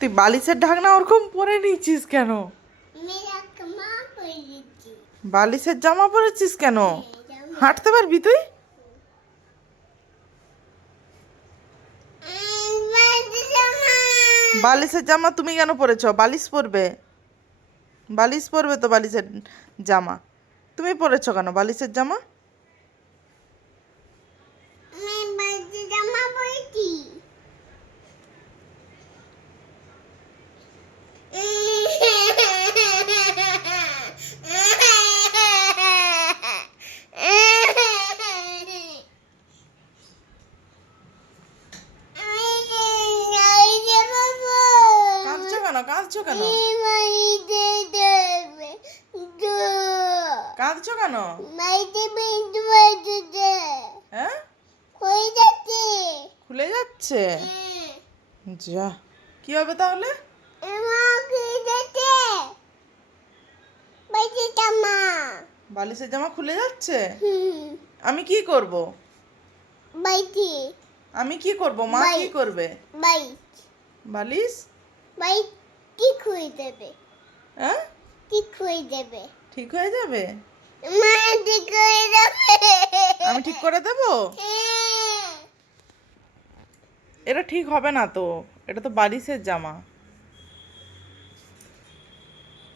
তুই বালিশের ঢাকনা ওরকম পরে নিয়েছিস কেন? বালিশের জামা পরেছিস কেন? হাঁটতে পারবি তুই? বালিশের জামা তুমি কেন পরেছ? বালিশ পরবে, বালিশ পরবে তো বালিশের জামা। তুমি পরেছো কেন বালিশের জামা? কাঁদছো কেন? কাঁদছো কেন? হ্যাঁ, খুলে যাচ্ছে। যা, কি হবে তাহলে? বালিশের জামা খুলে যাচ্ছে। আমি কি করব? আমি কি করব? মা কি করবে? বালিশ ঠিক হয়ে যাবে। হ্যাঁ, ঠিক হয়ে যাবে। ঠিক হয়ে যাবে। মা ঠিক হয়ে যাবে। আমি ঠিক করে দেব? এটা ঠিক হবে না তো, এটা তো বালিশের জামা।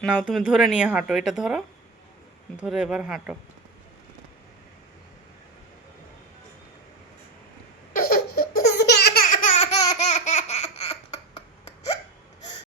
নাও তুমি ধরে নিয়ে হাঁটো, এটা ধরো, ধরে এবার হাঁটো।